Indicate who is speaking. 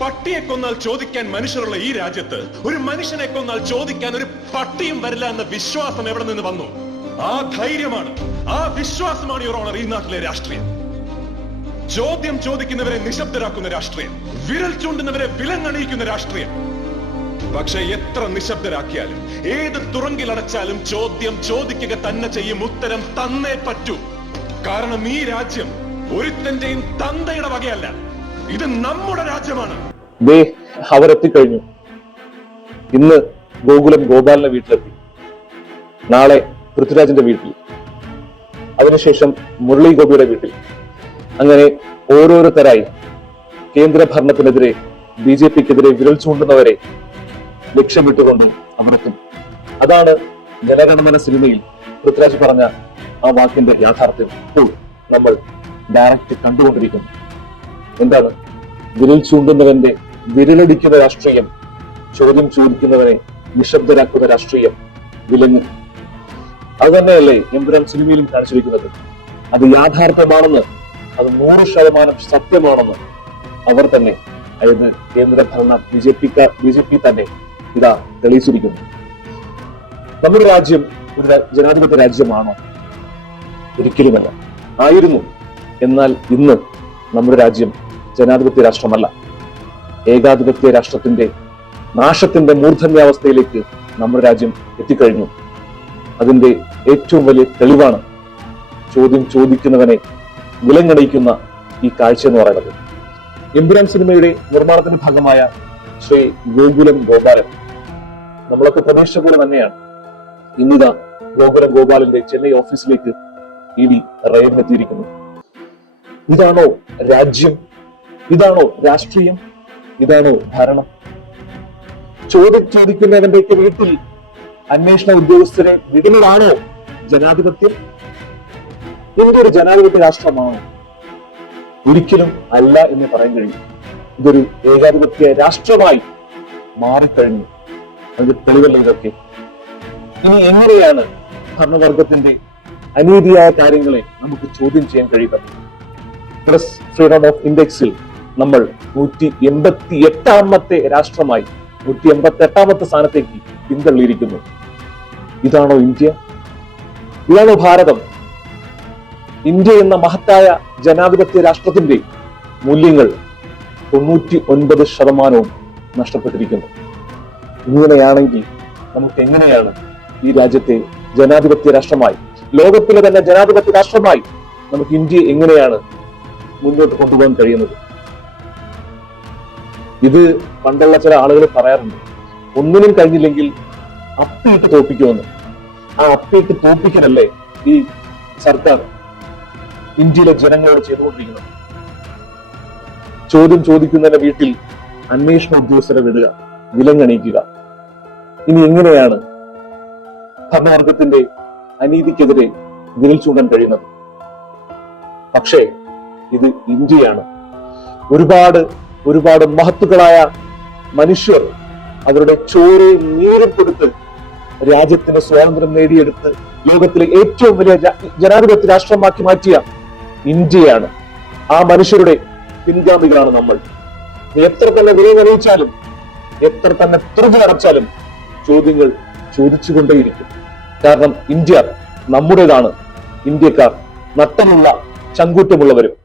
Speaker 1: പട്ടിയെ കൊന്നാൽ ചോദിക്കാൻ മനുഷ്യരുള്ള ഈ രാജ്യത്ത് ഒരു മനുഷ്യനെ കൊന്നാൽ ചോദിക്കാൻ ഒരു പട്ടിയും വരില്ല എന്ന വിശ്വാസം എവിടെ നിന്ന് വന്നു? ആ ധൈര്യമാണ് ആ വിശ്വാസമാണ് യുവർ ഓണർ ഈ നാട്ടിലെ രാഷ്ട്രീയം. ചോദ്യം ചോദിക്കുന്നവരെ നിശബ്ദരാക്കുന്ന രാഷ്ട്രീയം വിരൽ ചൂണ്ടുന്നവരെ വിലങ്ങണിയിക്കുന്ന രാഷ്ട്രീയം. പക്ഷെ എത്ര നിശബ്ദരാക്കിയാലും ഏത് തുറങ്കിലടച്ചാലും ചോദ്യം ചോദിക്കുക തന്നെ ചെയ്യും ഉത്തരം തന്നേ പറ്റൂ. കാരണം ഈ രാജ്യം ഒരുത്തന്റെയും തന്തയുടെ വകയല്ല. ഇത് നമ്മുടെ രാജ്യമാണ്.
Speaker 2: ദേ അവരെത്തിക്കഴിഞ്ഞു. ഇന്ന് ഗോകുലം ഗോപാലിന്റെ വീട്ടിലെത്തി. നാളെ പൃഥ്വിരാജിന്റെ വീട്ടിൽ. അതിനുശേഷം മുരളി ഗോപിയുടെ വീട്ടിൽ. അങ്ങനെ ഓരോരുത്തരായി കേന്ദ്ര ഭരണത്തിനെതിരെ ബി ജെ പിക്കെതിരെ വിരൽ ചൂണ്ടുന്നവരെ ലക്ഷ്യമിട്ടുകൊണ്ട് അവിടെത്തും അതാണ് ജനഗണമന സിനിമയിൽ പൃഥ്വിരാജ് പറഞ്ഞ ആ വാക്കിന്റെ യാഥാർത്ഥ്യം. ഇപ്പോൾ നമ്മൾ ഡയറക്റ്റ് കണ്ടുകൊണ്ടിരിക്കുന്നു. എന്താണ്? വിരൽ ചൂണ്ടുന്നവന്റെ വിരലടിക്കുന്ന രാഷ്ട്രീയം ചോദ്യം ചോദിക്കുന്നവനെ നിശബ്ദരാക്കുന്ന രാഷ്ട്രീയം വിലങ്ങ്. അത് തന്നെയല്ലേ എമ്പുരാൻ സിനിമയിലും കാണിച്ചിരിക്കുന്നത്. അത് യാഥാർത്ഥ്യമാണെന്ന് അത് നൂറ് ശതമാനം സത്യമാണെന്ന് അവർ തന്നെ അതായത് കേന്ദ്ര ഭരണ B J P B J P തന്നെ ഇതാ തെളിയിച്ചിരിക്കുന്നു. നമ്മുടെ രാജ്യം ഒരു ജനാധിപത്യ രാജ്യമാണോ? ഒരിക്കലുമല്ല. ആയിരുന്നു. എന്നാൽ ഇന്ന് നമ്മുടെ രാജ്യം ജനാധിപത്യ രാഷ്ട്രമല്ല. ഏകാധിപത്യ രാഷ്ട്രത്തിന്റെ നാശത്തിന്റെ മൂർധന്യാവസ്ഥയിലേക്ക് നമ്മുടെ രാജ്യം എത്തിക്കഴിഞ്ഞു. അതിന്റെ ഏറ്റവും വലിയ തെളിവാണ് ചോദ്യം ചോദിക്കുന്നവനെ വിലങ്ങണയിക്കുന്ന ഈ കാഴ്ച എന്ന് പറയുന്നത്. എമ്പുരാൻ സിനിമയുടെ നിർമ്മാണത്തിന്റെ ഭാഗമായ ശ്രീ ഗോകുലം ഗോപാലൻ. നമ്മളൊക്കെ പ്രതീക്ഷിച്ച പോലെ തന്നെയാണ്. ഇന്നിതാ ഗോകുലം ഗോപാലന്റെ ചെന്നൈ ഓഫീസിലേക്ക് ഇ ഡി റെയ്ഡിനെത്തിയിരിക്കുന്നു ഇതാണോ രാജ്യം ഇതാണോ രാഷ്ട്രീയം? ഇതാണോ ഭരണം? ചോദ്യം ചോദിക്കുന്നവന്റെയൊക്കെ വീട്ടിൽ അന്വേഷണ ഉദ്യോഗസ്ഥരെ വിടുന്നതാണോ ജനാധിപത്യം? ഇതൊരു ജനാധിപത്യ രാഷ്ട്രമാണോ? ഒരിക്കലും അല്ല എന്ന് പറയാൻ കഴിയും. ഇതൊരു ഏകാധിപത്യ രാഷ്ട്രമായി മാറിക്കഴിഞ്ഞു. അതിന്റെ തെളിവല്ല ഇതൊക്കെ. ഇനി എങ്ങനെയാണ് ഭരണവർഗത്തിന്റെ അനീതിയായ കാര്യങ്ങളെ നമുക്ക് ചോദ്യം ചെയ്യാൻ കഴിയുക? പ്രസ് ഫ്രീഡം ഓഫ് ഇൻഡെക്സിൽ നമ്മൾ നൂറ്റി എൺപത്തി എട്ടാമത്തെ രാഷ്ട്രമായി നൂറ്റി എൺപത്തി എട്ടാമത്തെ സ്ഥാനത്തേക്ക് പിന്തള്ളിയിരിക്കുന്നു. ഇതാണോ ഇന്ത്യ? ഇതാണോ ഭാരതം? ഇന്ത്യ എന്ന മഹത്തായ ജനാധിപത്യ രാഷ്ട്രത്തിന്റെ മൂല്യങ്ങൾ തൊണ്ണൂറ്റി ഒൻപത് ശതമാനവും നഷ്ടപ്പെട്ടിരിക്കുന്നു. ഇങ്ങനെയാണെങ്കിൽ നമുക്ക് എങ്ങനെയാണ് ഈ രാജ്യത്തെ ജനാധിപത്യ രാഷ്ട്രമായി ലോകത്തിലെ തന്നെ ജനാധിപത്യ രാഷ്ട്രമായി നമുക്ക് ഇന്ത്യയെ എങ്ങനെയാണ് മുന്നോട്ട് കൊണ്ടുപോകാൻ കഴിയുന്നത്? ഇത് പണ്ടുള്ള ചില ആളുകൾ പറയാറുണ്ട്. ഒന്നിനും കഴിഞ്ഞില്ലെങ്കിൽ അപ്പിയിട്ട് തോപ്പിക്കുമെന്ന്. ആ അപ്പിയിട്ട് തോപ്പിക്കലല്ലേ ഈ സർക്കാർ ഇന്ത്യയിലെ ജനങ്ങളോട് ചെയ്തുകൊണ്ടിരിക്കുന്നത്? ചോദ്യം ചോദിക്കുന്നതിന്റെ വീട്ടിൽ അന്വേഷണ ഉദ്യോഗസ്ഥരെ വിടുക വിലങ്ങണിക്കുക ഇനി എങ്ങനെയാണ് ഭരണവർഗത്തിന്റെ അനീതിക്കെതിരെ വിരൽ ചൂടാൻ കഴിയുന്നത്? പക്ഷേ ഇത് ഇന്ത്യയാണ്. ഒരുപാട് ഒരുപാട് മഹത്തുക്കളായ മനുഷ്യർ അവരുടെ ചോരയും നീരും കൊടുത്ത് രാജ്യത്തിന് സ്വാതന്ത്ര്യം നേടിയെടുത്ത് ലോകത്തിലെ ഏറ്റവും വലിയ ജനാധിപത്യ രാഷ്ട്രമാക്കി മാറ്റിയ ഇന്ത്യയാണ്. ആ മനുഷ്യരുടെ പിൻഗാമികളാണ് നമ്മൾ. എത്ര തന്നെ വിലയിൽ അറിയിച്ചാലും എത്ര തന്നെ തുറന്നു അടച്ചാലും ചോദ്യങ്ങൾ ചോദിച്ചുകൊണ്ടേയിരിക്കും. കാരണം ഇന്ത്യ നമ്മുടേതാണ്. ഇന്ത്യക്കാർ നട്ടമുള്ള ചങ്കൂറ്റമുള്ളവരും